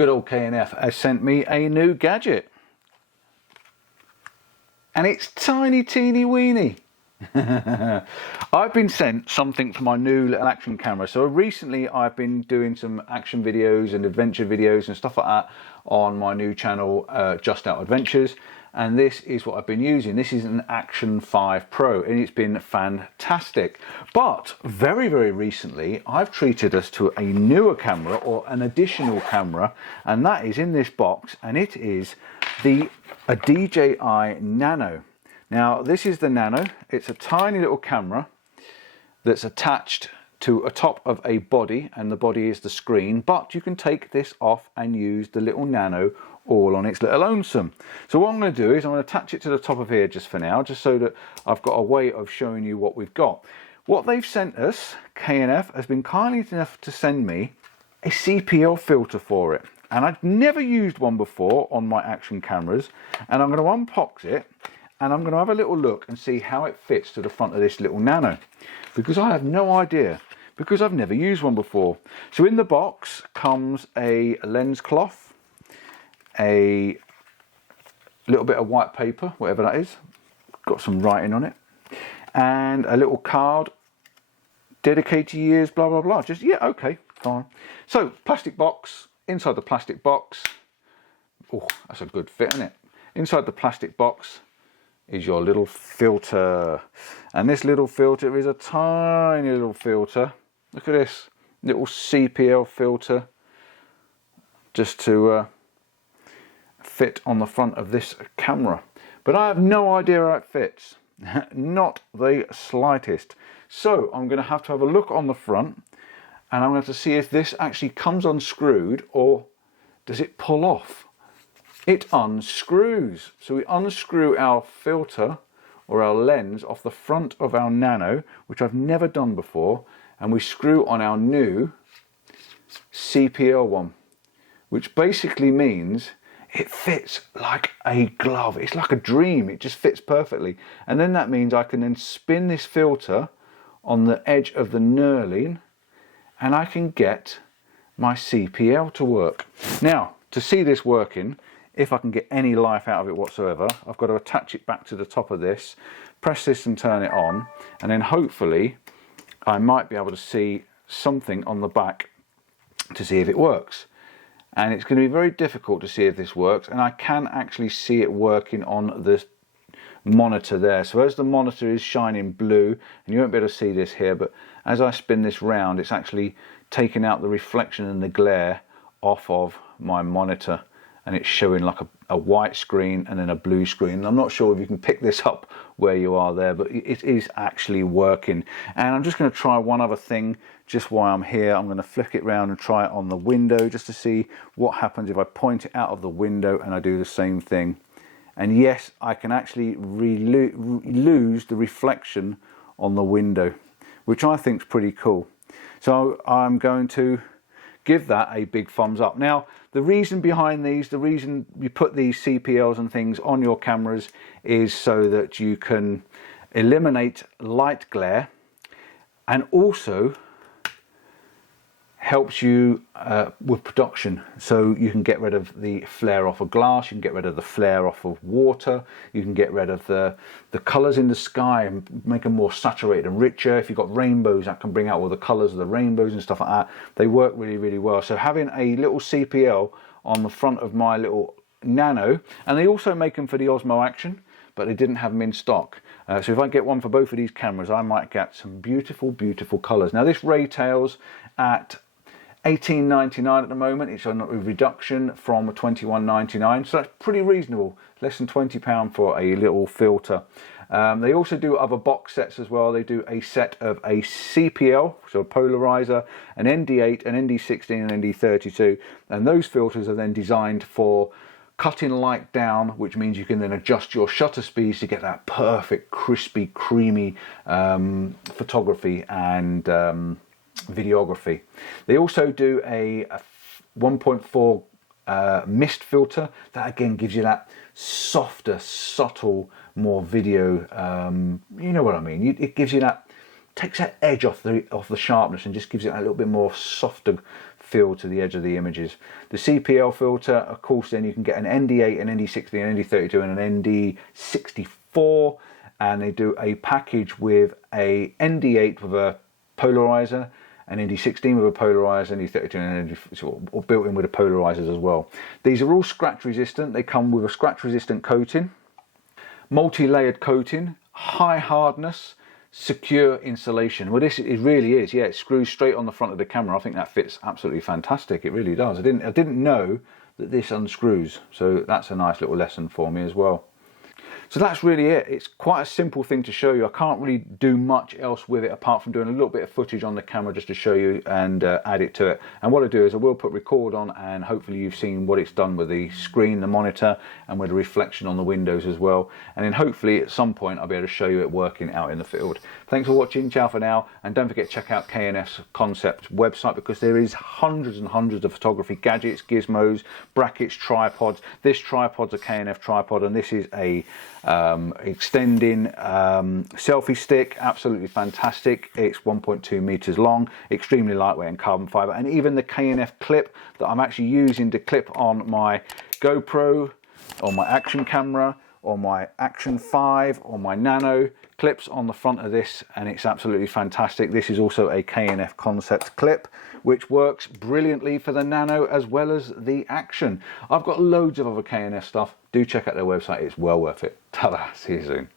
good old K&F has sent me a new gadget. And it's tiny teeny weeny. I've been sent something for my new little action camera. So recently I've been doing some action videos and adventure videos and stuff like that on my new channel, Just Out Adventures. And this is what I've been using. This is an Action 5 Pro and it's been fantastic. But very, very recently, I've treated us to a newer camera or an additional camera, and that is in this box, and it is a DJI Nano. Now, this is the Nano. It's a tiny little camera that's attached to a top of a body, and the body is the screen, but you can take this off and use the little Nano all on its little lonesome. So what I'm going to do is I'm going to attach it to the top of here just for now, just so that I've got a way of showing you what we've got. What they've sent us, K&F, has been kind enough to send me a CPL filter for it. And I've never used one before on my action cameras, and I'm going to unbox it and I'm going to have a little look and see how it fits to the front of this little Nano, because I have no idea, because I've never used one before. So in the box comes a lens cloth, a little bit of white paper, whatever that is, got some writing on it, and a little card, dedicated years, blah blah blah. Just, yeah, okay, fine. So plastic box. Inside the plastic box, oh, that's a good fit, isn't it? Inside the plastic box is your little filter, and this little filter is a tiny little filter. Look at this little CPL filter, just to fit on the front of this camera. But I have no idea how it fits, not the slightest. So I'm going to have a look on the front, and I'm going to have to see if this actually comes unscrewed or does it pull off. It unscrews. So we unscrew our filter or our lens off the front of our Nano, which I've never done before, and we screw on our new CPL one, which basically means it fits like a glove. It's like a dream. It just fits perfectly. And then that means I can then spin this filter on the edge of the knurling, and I can get my CPL to work. Now, to see this working, if I can get any life out of it whatsoever, I've got to attach it back to the top of this, press this and turn it on, and then hopefully I might be able to see something on the back to see if it works. And it's going to be very difficult to see if this works, and I can actually see it working on the monitor there. So as the monitor is shining blue, and you won't be able to see this here, but as I spin this round, it's actually taking out the reflection and the glare off of my monitor, and it's showing like a white screen and then a blue screen. I'm not sure if you can pick this up where you are there, but it is actually working. And I'm just going to try one other thing just while I'm here. I'm going to flick it round and try it on the window just to see what happens if I point it out of the window and I do the same thing. And yes, I can actually lose the reflection on the window, which I think is pretty cool. So I'm going to give that a big thumbs up. Now, the reason behind these, the reason you put these CPLs and things on your cameras is so that you can eliminate light glare, and also helps you with production. So you can get rid of the flare off of glass, you can get rid of the flare off of water, you can get rid of the colours in the sky and make them more saturated and richer. If you've got rainbows, that can bring out all the colours of the rainbows and stuff like that. They work really, really well. So having a little CPL on the front of my little Nano, and they also make them for the Osmo Action, but they didn't have them in stock. So if I get one for both of these cameras, I might get some beautiful, beautiful colours. Now this retails at $18.99 at the moment. It's on a reduction from $21.99, so that's pretty reasonable. Less than £20 for a little filter. They also do other box sets as well. They do a set of a CPL, so a Polarizer, an ND8, an ND16 and ND32, and those filters are then designed for cutting light down, which means you can then adjust your shutter speeds to get that perfect, crispy, creamy photography and videography. They also do a 1.4 mist filter that again gives you that softer, subtle, more video. You know what I mean? It gives you that, takes that edge off the sharpness and just gives it a little bit more softer feel to the edge of the images. The CPL filter, of course, then you can get an ND8, an ND60, an ND32 and an ND64, and they do a package with a ND8 with a polarizer, an ND16 with a polarizer, ND32 and ND, or built in with the polarizers as well. These are all scratch resistant. They come with a scratch resistant coating, multi-layered coating, high hardness, secure insulation. Well, this really is, yeah, it screws straight on the front of the camera. I think that fits absolutely fantastic. It really does. I didn't know that this unscrews, so that's a nice little lesson for me as well. So that's really it. It's quite a simple thing to show you. I can't really do much else with it apart from doing a little bit of footage on the camera just to show you and add it to it. And what I do is I will put record on, and hopefully you've seen what it's done with the screen, the monitor, and with the reflection on the windows as well. And then hopefully at some point I'll be able to show you it working out in the field. Thanks for watching. Ciao for now. And don't forget to check out K&F Concept website, because there is hundreds and hundreds of photography gadgets, gizmos, brackets, tripods. This tripod's a K&F tripod, and this is a extending selfie stick. Absolutely fantastic. It's 1.2 meters long, extremely lightweight and carbon fiber. And even the K&F clip that I'm actually using to clip on my GoPro, on my action camera, on my Action 5, on my Nano, clips on the front of this, and it's absolutely fantastic. This is also a K&F Concept clip, which works brilliantly for the Nano as well as the Action. I've got loads of other K&F stuff. Do check out their website, it's well worth it. Ta-da, see you soon.